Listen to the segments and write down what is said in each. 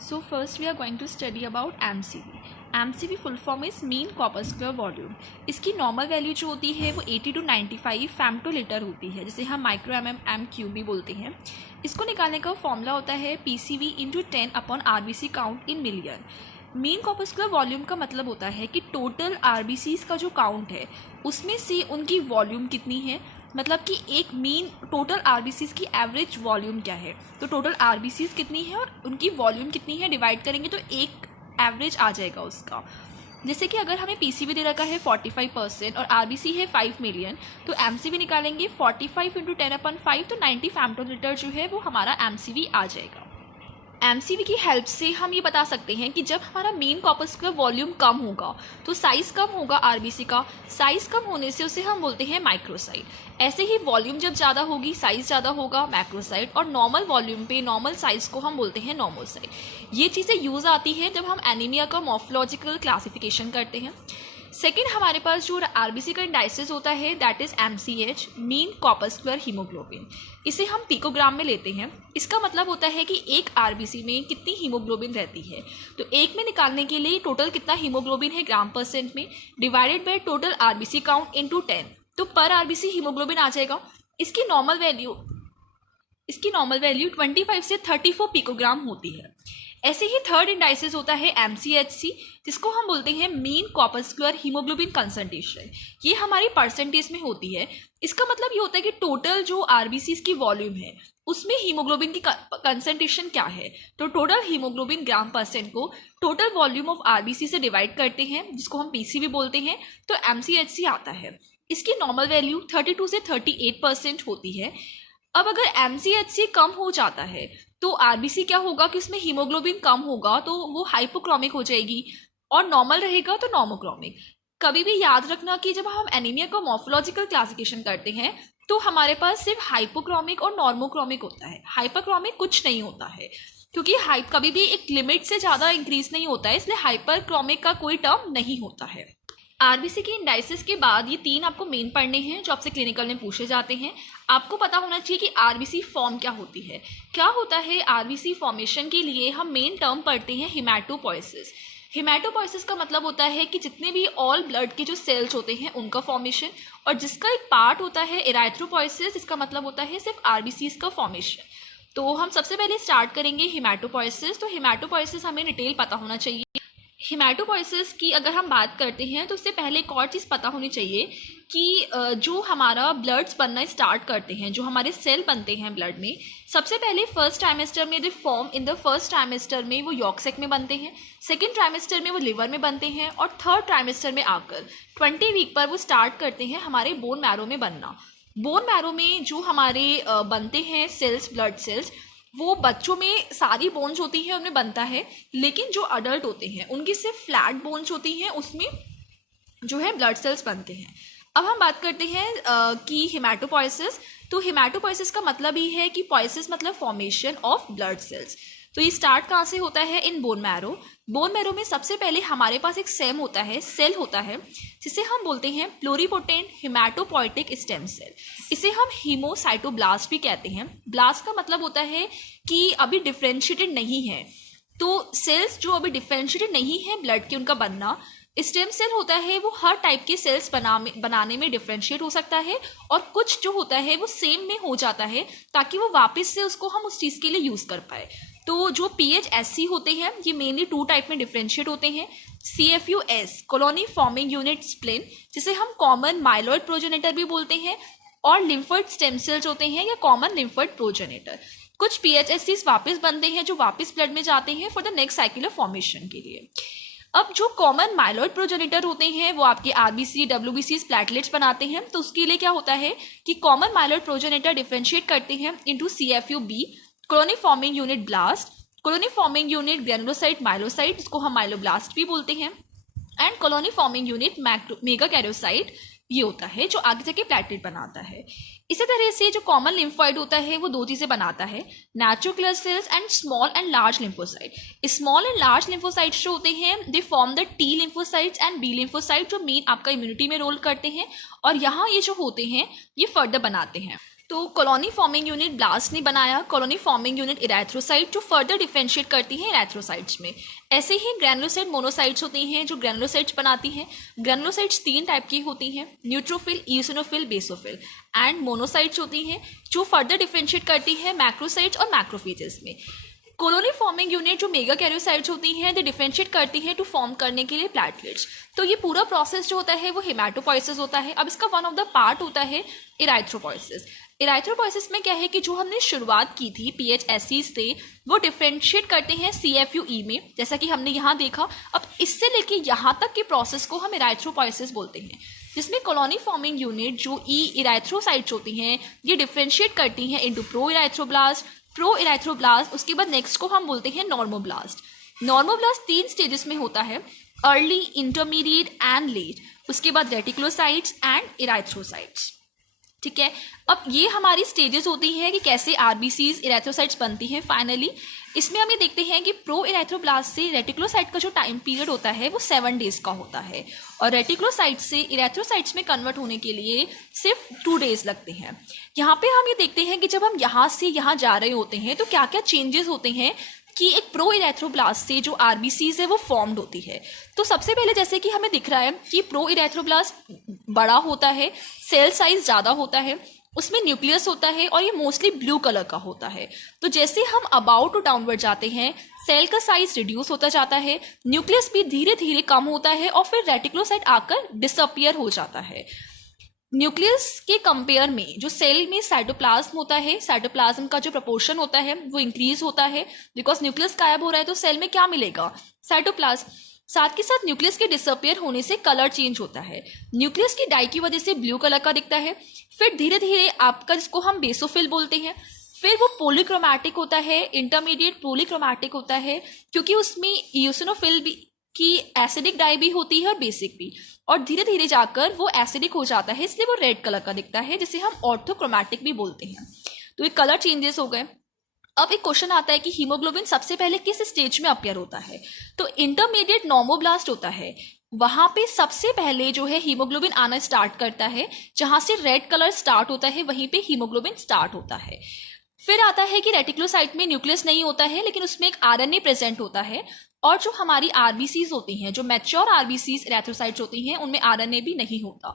So first we are going to study about MCV. MCV full form is mean corpuscular volume. इसकी normal value जो होती है वो 80 to 95 फेम्टोलीटर होती है, जिसे हम माइक्रो एम क्यूब भी बोलते हैं. इसको निकालने का फॉर्मूला होता है PCV into 10 upon RBC count in million. Mean corpuscular volume का मतलब होता है कि टोटल RBCs का जो काउंट है उसमें से उनकी वॉल्यूम कितनी है, मतलब कि एक मीन टोटल RBCs की एवरेज वॉल्यूम क्या है. तो टोटल RBCs कितनी है और उनकी वॉल्यूम कितनी है डिवाइड करेंगे तो एक एवरेज आ जाएगा उसका. जैसे कि अगर हमें PCV दे रखा है 45% और RBC है 5 मिलियन, तो MCV निकालेंगे 45 इंटू 10/5 तो 90 फेम्टोलीटर जो है वो हमारा MCV आ जाएगा. MCV की हेल्प से हम ये बता सकते हैं कि जब हमारा मीन कॉपस्कुलर वॉल्यूम कम होगा तो साइज़ कम होगा RBC का. साइज़ कम होने से उसे हम बोलते हैं माइक्रोसाइट. ऐसे ही वॉल्यूम जब ज़्यादा होगी साइज़ ज़्यादा होगा मैक्रोसाइट, और नॉर्मल वॉल्यूम पे नॉर्मल साइज़ को हम बोलते हैं नॉर्मोसाइट. ये चीज़ें यूज़ आती हैं जब हम एनीमिया का मॉर्फोलॉजिकल क्लासिफिकेशन करते हैं. सेकेंड, हमारे पास जो RBC का इंडाइसिस होता है that is MCH, mean corpuscular haemoglobin. इसे हम पिकोग्राम में लेते हैं. इसका मतलब होता है कि एक RBC में कितनी हीमोग्लोबिन रहती है. तो एक में निकालने के लिए टोटल कितना हीमोग्लोबिन है ग्राम परसेंट में divided by total RBC count into 10, तो पर RBC हीमोग्लोबिन आ जाएगा. इसकी नॉर्मल वैल्यू 25 से 34 पिकोग्राम होती है. ऐसे ही थर्ड इंडाइसिस होता है MCHC, जिसको हम बोलते हैं मीन कॉपस्कुलर हीमोग्लोबिन कंसंट्रेशन. ये हमारी परसेंटेज में होती है. इसका मतलब ये होता है कि टोटल जो RBCs की वॉल्यूम है उसमें हीमोग्लोबिन की कंसंट्रेशन क्या है. तो टोटल हीमोग्लोबिन ग्राम परसेंट को टोटल वॉल्यूम ऑफ RBC से डिवाइड करते हैं, जिसको हम PCV बोलते हैं, तो MCHC आता है. इसकी नॉर्मल वैल्यू 32 से 38% होती है. अब अगर MCHC कम हो जाता है तो RBC क्या होगा कि उसमें हीमोग्लोबिन कम होगा तो वो हाइपोक्रोमिक हो जाएगी, और नॉर्मल रहेगा तो नॉर्मोक्रोमिक. कभी भी याद रखना कि जब हम एनीमिया का मॉर्फोलॉजिकल क्लासिफिकेशन करते हैं तो हमारे पास सिर्फ हाइपोक्रोमिक और नॉर्मोक्रोमिक होता है. हाइपरक्रोमिक कुछ नहीं होता है, क्योंकि कभी भी एक लिमिट से ज़्यादा इंक्रीज नहीं होता है, इसलिए हाइपरक्रोमिक का कोई टर्म नहीं होता है. RBC के इंडाइसिस के बाद ये 3 आपको मेन पढ़ने हैं जो आपसे क्लिनिकल में पूछे जाते हैं. आपको पता होना चाहिए कि RBC फॉर्म क्या होती है. क्या होता है RBC फॉर्मेशन के लिए हम मेन टर्म पढ़ते हैं हिमैटोपोइसिस. हिमैटोपोइसिस का मतलब होता है कि जितने भी ऑल ब्लड के जो सेल्स होते हैं उनका फॉर्मेशन, और जिसका एक पार्ट होता है इराइथ्रोपोइसिस, जिसका मतलब होता है सिर्फ RBCs का फॉर्मेशन. तो हम सबसे पहले स्टार्ट करेंगे हिमैटोपोइसिस. तो हिमैटोपोइसिस हमें डिटेल पता होना चाहिए. हिमैटोपोइसिस की अगर हम बात करते हैं तो उससे पहले एक और चीज़ पता होनी चाहिए कि जो हमारा ब्लड्स बनना स्टार्ट करते हैं, जो हमारे सेल बनते हैं ब्लड में, सबसे पहले फर्स्ट ट्राइमेस्टर में they form in the first trimester में वो यॉर्क सैक में बनते हैं, सेकेंड ट्राइमेस्टर में वो लिवर में बनते हैं, और थर्ड ट्राइमेस्टर में आकर 20 वीक पर वो स्टार्ट करते हैं हमारे बोन मैरो में बनना. बोन मैरो में जो हमारे बनते हैं सेल्स, ब्लड सेल्स, वो बच्चों में सारी बोन्स होती हैं उनमें बनता है, लेकिन जो अडल्ट होते हैं उनकी सिर्फ फ्लैट बोन्स होती हैं, उसमें जो है ब्लड सेल्स बनते हैं. अब हम बात करते हैं कि हिमैटोपोइसिस. तो हिमैटोपोइसिस का मतलब ही है कि पोइसिस मतलब फॉर्मेशन ऑफ ब्लड सेल्स. तो ये स्टार्ट कहाँ से होता है? In bone marrow. Bone marrow में सबसे पहले हमारे पास एक सेल होता है जिसे हम बोलते हैं प्लूरिपोटेंट हिमैटोपोइटिक स्टेम सेल. इसे हम हीमोसाइटोब्लास्ट भी कहते हैं. ब्लास्ट का मतलब होता है कि अभी डिफ्रेंशिएटेड नहीं है. तो सेल्स जो अभी डिफ्रेंशिएटेड नहीं है ब्लड के, उनका बनना. स्टेम सेल होता है वो हर टाइप के सेल्स बनाने में डिफ्रेंशिएट हो सकता है, और कुछ जो होता है वो सेम में हो जाता है ताकि वो वापस से उसको हम उस चीज़ के लिए यूज़ कर पाए. तो जो PHSC होते हैं ये मेनली 2 टाइप में डिफ्रेंशिएट होते हैं. CFUS colony forming unit spleen, जिसे हम कॉमन माइलॉइड प्रोजेनेटर भी बोलते हैं, और लिम्फोइड स्टेम सेल्स होते हैं या कॉमन लिम्फोइड प्रोजेनेटर. कुछ PHSCs वापस बनते हैं जो वापस ब्लड में जाते हैं for the next cycle of formation के लिए. अब जो कॉमन माइलॉइड प्रोजेनेटर होते हैं वो आपके RBC, WBCs, प्लेटलेट्स बनाते हैं. तो उसके लिए क्या होता है कि कॉमन माइलॉइड प्रोजेनेटर डिफ्रेंशिएट करते हैं into CFUB colony forming unit blast, colony forming unit granulocyte myelocyte, जिसको हम माइलोब्लास्ट भी बोलते हैं, and colony forming unit megakaryocyte. ये होता है जो आगे जाके प्लेटलेट बनाता है. इसी तरह से जो कॉमन लिम्फोइड होता है वो 2 चीज़ें बनाता है, natural killer cells and small and large lymphocyte. Small and large lymphocytes जो होते हैं they form the T lymphocytes and B lymphocyte, जो मेन आपका इम्यूनिटी में रोल करते हैं, और यहाँ ये जो होते हैं ये फर्दर बनाते हैं. तो कॉलोनी फॉर्मिंग यूनिट ब्लास्ट ने बनाया कॉलोनी फॉर्मिंग यूनिट इरेथ्रोसाइट जो फर्दर डिफरेंशिएट करती हैं इरेथ्रोसाइट्स में। ऐसे ही ग्रैनुलोसाइट मोनोसाइट्स होती हैं जो ग्रैनुलोसाइट्स बनाती हैं। ग्रैनुलोसाइट्स 3 टाइप की होती हैं, neutrophil, eosinophil, basophil. And monocytes होती हैं जो फर्दर डिफरेंशिएट करती हैं मैक्रोसाइट्स और मैक्रोफेजेस में। कॉलोनी फॉर्मिंग यूनिट जो मेगा कैरियोसाइट्स होती हैं दे डिफरेंशिएट करती हैं टू फॉर्म करने के लिए प्लेटलेट्स। तो ये पूरा प्रोसेस जो होता है वो हेमाटोपोइसिस होता है। अब इसका वन ऑफ द पार्ट होता है इराइथ्रोपोइसिस। इराइथ्रोपोइसिस में क्या है कि जो हमने शुरुआत की थी PHSE से वो डिफरेंशिएट करते हैं CFUE में, जैसा कि हमने यहाँ देखा। अब इससे लेके यहाँ तक के प्रोसेस को हम इराइथ्रोपोइसिस बोलते हैं, जिसमें कॉलोनी फॉर्मिंग यूनिट जो इराइथ्रोसाइट्स होती हैं ये डिफरेंशिएट करती हैं इनटू प्रो इराइथ्रोब्लास्ट। उसके बाद नेक्स्ट को हम बोलते हैं नॉर्मोब्लास्ट। नॉर्मोब्लास्ट 3 स्टेजेस में होता है, अर्ली, इंटरमीडिएट एंड लेट। उसके बाद रेटिकुलोसाइट्स एंड इराइथ्रोसाइट्स। ठीक है, अब ये हमारी स्टेजेस होती हैं कि कैसे आरबीसीज इरेथ्रोसाइट्स बनती हैं। फाइनली इसमें हम ये देखते हैं कि प्रो इरेथ्रोब्लास्ट से रेटिकुलोसाइट का जो टाइम पीरियड होता है वो 7 डेज का होता है, और रेटिकुलोसाइट से इरेथ्रोसाइट्स में कन्वर्ट होने के लिए सिर्फ 2 डेज लगते हैं। यहाँ पे हम ये देखते हैं कि जब हम यहाँ से यहाँ जा रहे होते हैं तो क्या क्या चेंजेस होते हैं कि एक प्रो इरेथ्रोब्लास्ट से जो आरबीसीज है वो फॉर्म्ड होती है। तो सबसे पहले जैसे कि हमें दिख रहा है कि प्रो इरेथ्रोब्लास्ट बड़ा होता है, सेल साइज ज़्यादा होता है, उसमें न्यूक्लियस होता है और ये मोस्टली ब्लू कलर का होता है। तो जैसे हम अबाउट टू डाउनवर्ड जाते हैं सेल का साइज रिड्यूस होता जाता है, न्यूक्लियस भी धीरे धीरे कम होता है और फिर रेटिकुलोसाइट आकर डिसअपियर हो जाता है। न्यूक्लियस के कंपेयर में जो सेल में साइटोप्लाज्म होता है, साइटोप्लाज्म का जो प्रपोर्शन होता है वो इंक्रीज होता है, बिकॉज न्यूक्लियस गायब हो रहा है तो सेल में क्या मिलेगा, साइटोप्लाज्म। साथ के साथ न्यूक्लियस के डिसअपियर होने से कलर चेंज होता है, न्यूक्लियस की डाई की वजह से ब्लू कलर का दिखता है। फिर धीरे धीरे आपका जिसको हम बेसोफिल बोलते हैं, फिर वो पॉलीक्रोमैटिक होता है, इंटरमीडिएट पॉलीक्रोमैटिक होता है क्योंकि उसमें इओसिनोफिल भी की एसिडिक डाई भी होती है और बेसिक भी, और धीरे धीरे जाकर वो एसिडिक हो जाता है, इसलिए वो रेड कलर का दिखता है जिसे हम ऑर्थोक्रोमैटिक भी बोलते हैं। तो ये कलर चेंजेस हो गए। अब एक क्वेश्चन आता है कि हीमोग्लोबिन सबसे पहले किस स्टेज में अपीयर होता है, तो इंटरमीडिएट नॉर्मोब्लास्ट होता है, वहां पे सबसे पहले जो है हीमोग्लोबिन आना स्टार्ट करता है, जहां से रेड कलर स्टार्ट होता है वहीं पे हीमोग्लोबिन स्टार्ट होता है। फिर आता है कि रेटिकुलोसाइट में न्यूक्लियस नहीं होता है लेकिन उसमें एक आरएनए प्रेजेंट होता है, और जो हमारी आरबीसीज होती हैं, जो मैच्योर आरबीसीज इरेथ्रोसाइट्स होती हैं, उनमें आरएनए भी नहीं होता।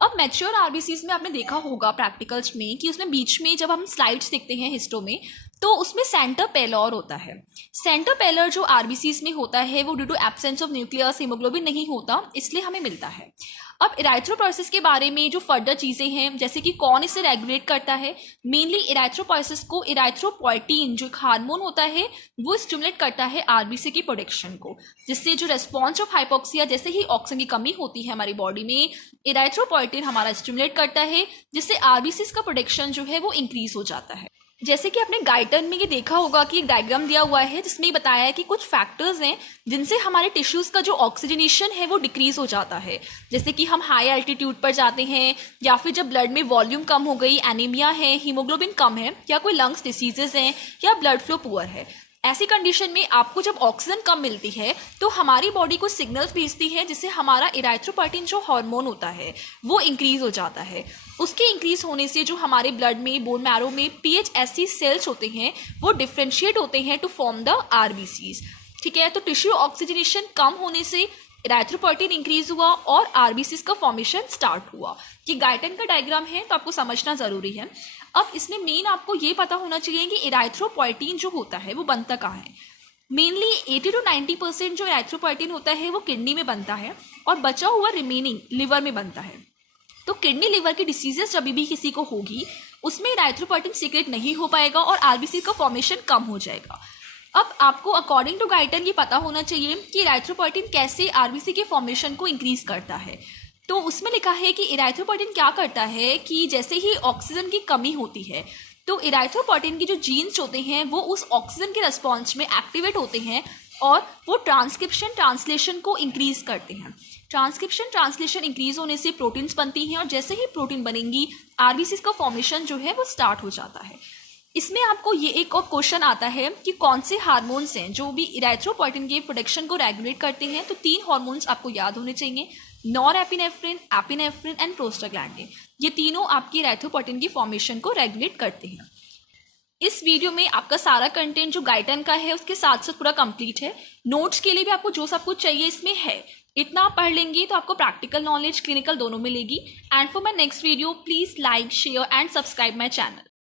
अब मैच्योर आरबीसीज में आपने देखा होगा प्रैक्टिकल्स में कि उसमें बीच में जब हम स्लाइड्स देखते हैं हिस्टो में तो उसमें सेंटर पेलोर होता है। सेंटर पेलोर जो आरबीसीज में होता है वो due to absence of nucleus haemoglobin नहीं होता, इसलिए हमें मिलता है। अब इराइथ्रोपोइसिस के बारे में जो फर्दर चीजें हैं जैसे कि कौन इसे रेगुलेट करता है, मेनली इराइथ्रोपोइसिस को इराइथ्रोपोइटीन जो एक हार्मोन होता है वो स्टिमुलेट करता है आरबीसी की प्रोडक्शन को, जिससे जो रेस्पॉन्स ऑफ हाइपोक्सिया, जैसे ही ऑक्सीजन की कमी होती है हमारी बॉडी में, इराइथ्रोपोइटीन हमारा स्टिमुलेट करता है जिससे आरबीसी का प्रोडक्शन जो है वो इंक्रीज हो जाता है। जैसे कि आपने गाइडन में ये देखा होगा कि एक डायग्राम दिया हुआ है जिसमें ये बताया है कि कुछ फैक्टर्स हैं जिनसे हमारे टिश्यूज का जो ऑक्सीजनेशन है वो डिक्रीज हो जाता है, जैसे कि हम हाई एल्टीट्यूड पर जाते हैं या फिर जब ब्लड में वॉल्यूम कम हो गई, एनीमिया है, हीमोग्लोबिन कम है, या कोई लंग्स डिसीजेस हैं या ब्लड फ्लो पुअर है। ऐसी कंडीशन में आपको जब ऑक्सीजन कम मिलती है तो हमारी बॉडी को सिग्नल्स भेजती है जिससे हमारा इराइथ्रोपोइटीन जो हार्मोन होता है वो इंक्रीज हो जाता है। उसके इंक्रीज होने से जो हमारे ब्लड में, बोन मैरो में PHSC सेल्स होते हैं वो डिफ्रेंशिएट होते हैं टू फॉर्म द आरबीसीज। ठीक है, तो टिश्यू ऑक्सीजनेशन कम होने से इराइथ्रोपोइटीन इंक्रीज हुआ और आरबीसीज का फॉर्मेशन स्टार्ट हुआ। ये गाइटन का डायग्राम है तो आपको समझना जरूरी है। अब इसमें मेन आपको ये पता होना चाहिए कि इराइथ्रोपोइटीन जो होता है वो बनता कहाँ है। मेनली 80 to 90% जो इराइथ्रोपोइटीन होता है वो किडनी में बनता है और बचा हुआ रिमेनिंग लिवर में बनता है। तो किडनी लिवर की डिसीजेस जब भी किसी को होगी उसमें इराइथ्रोपोइटीन सीक्रेट नहीं हो पाएगा और आरबीसी का फॉर्मेशन कम हो जाएगा। अब आपको अकॉर्डिंग टू गाइडन ये पता होना चाहिए कि इराइथ्रोपोइटीन कैसे आरबीसी के फॉर्मेशन को इंक्रीज करता है। तो उसमें लिखा है कि इराइथ्रोपोइटीन क्या करता है कि जैसे ही ऑक्सीजन की कमी होती है तो इराइथ्रोपोइटीन की जो जीन्स होते हैं वो उस ऑक्सीजन के रिस्पॉन्स में एक्टिवेट होते हैं और वो ट्रांसक्रिप्शन ट्रांसलेशन को इंक्रीज करते हैं। ट्रांसक्रिप्शन ट्रांसलेशन इंक्रीज होने से प्रोटीन्स बनती हैं और जैसे ही प्रोटीन बनेंगी आरबीसी का फॉर्मेशन जो है वो स्टार्ट हो जाता है। इसमें आपको ये एक और क्वेश्चन आता है कि कौन से हार्मोन्स हैं जो भी इरेथ्रोपोइटिन के प्रोडक्शन को रेगुलेट करते हैं। तो 3 हार्मोन्स आपको याद होने चाहिए, नॉरएपिनेफ्रिन, एपिनेफ्रिन एंड प्रोस्टाग्लैंडिन। ये तीनों आपकी इरेथ्रोपोइटिन की फॉर्मेशन को रेगुलेट करते हैं। इस वीडियो में आपका सारा कंटेंट जो गाइडन का है उसके साथ साथ पूरा कंप्लीट है। नोट्स के लिए भी आपको जो सब कुछ चाहिए इसमें है। इतना आप पढ़ लेंगे तो आपको प्रैक्टिकल नॉलेज, क्लिनिकल दोनों मिलेगी। And for my next video please like, share and subscribe my channel.